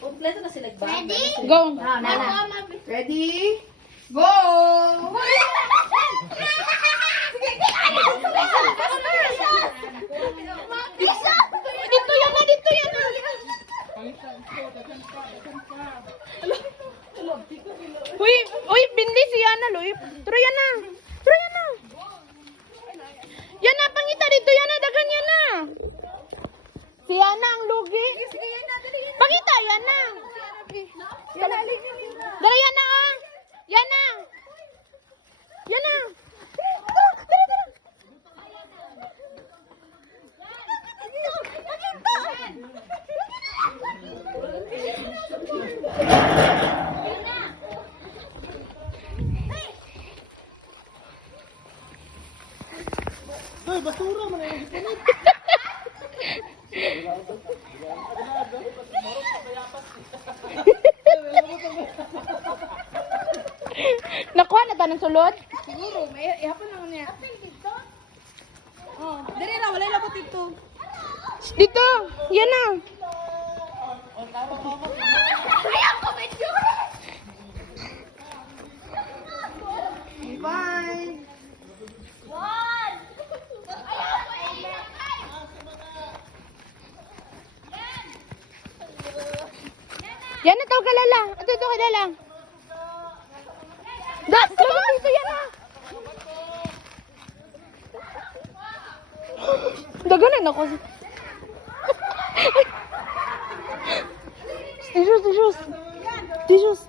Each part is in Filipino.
Kompleto na sila ba? Ready? Go. Nana. Ready? Go! Dito yan na, dito yan na. Uy, uy, bindi si Yana, Loy. Turo yan na. Turo yan na. Yan na, pangita dito, yan na, dagan yan na. Si Yana ang lugi. Pangita, yan na. Dala yan na, ah. Yan na. Yan na. Tara, tara. Ay, basura man na yung Nakuha na ta ng sulod? siguro, may ihapon lang niya. Oh, dire na, wala labot dito. Dito. Yan na. Bye! Yan na tao kalala. Ito kalala. Dito yan na. Daganan ako. Tissues, tissues. Tissues.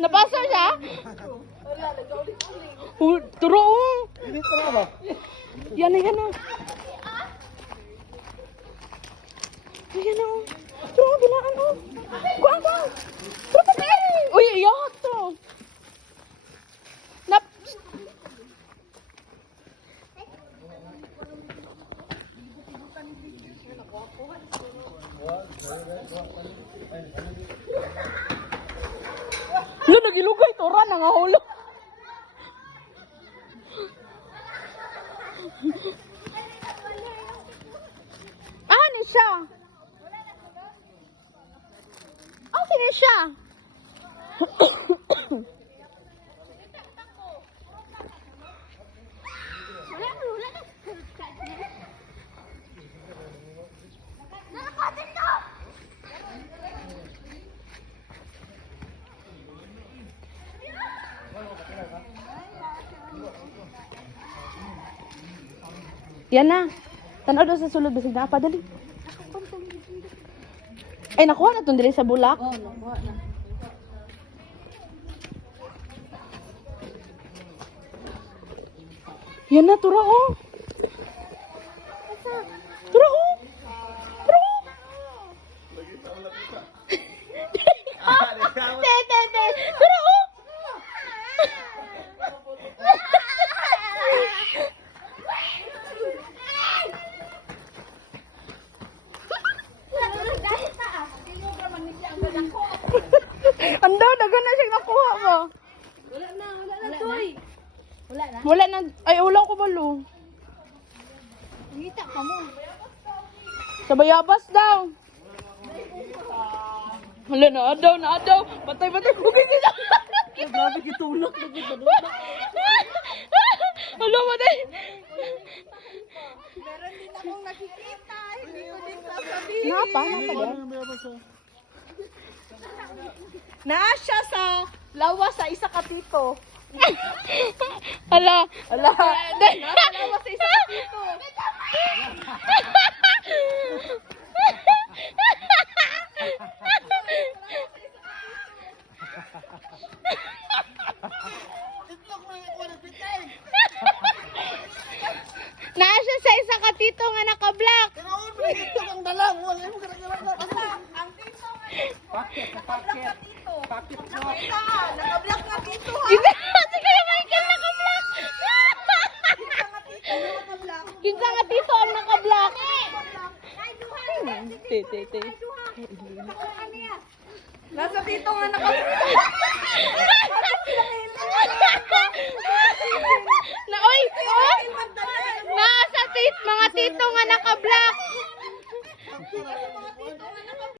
Napasa siya? Turo. Hindi ko na ba? Yan na, yan na. Yan na. Turo, bilaan mo. Kuang, kuang. Turo, pagkari. Uy, iyak to. Nap. Lo, nagilugay. Tora, nangahulo. Ah, ni siya. Okay na siya. Yan na. Tanaw daw sa sulod basig na pa dali. Ay nakuha na tong dili sa bulak. Oh, nakuha na. Yan na tura oh. Tura oh. Tura oh. Te. Tura oh. Andaw, dagan na siya makuha mo. Wala na, Toy. Wala na. Wala na. Ay, wala ko balo. Ngita ka mo. Sa bayabas daw. Wala na adaw. Batay. Bugay nila. Grabe kitulak na kita. Wala mo day. Meron din akong nakikita. Hindi ko din sasabihin. Napa yan. Na siya sa lawas sa isa katito. Ala. Nasa lawas sa isa katito. Naa siya sa isa ka tito nga naka-black. Tinoon mo dito ang dalang. Wala mo kada ang tito. Pakit. Pakit mo. Naka-black na dito ha. Hindi. Sige, Michael, naka-black. Isa nga tito. Kinsa nga tito ang naka-black? Te. Nasa dito nga naka... Na oy, oh! Nasa tit, mga tito nga naka-black.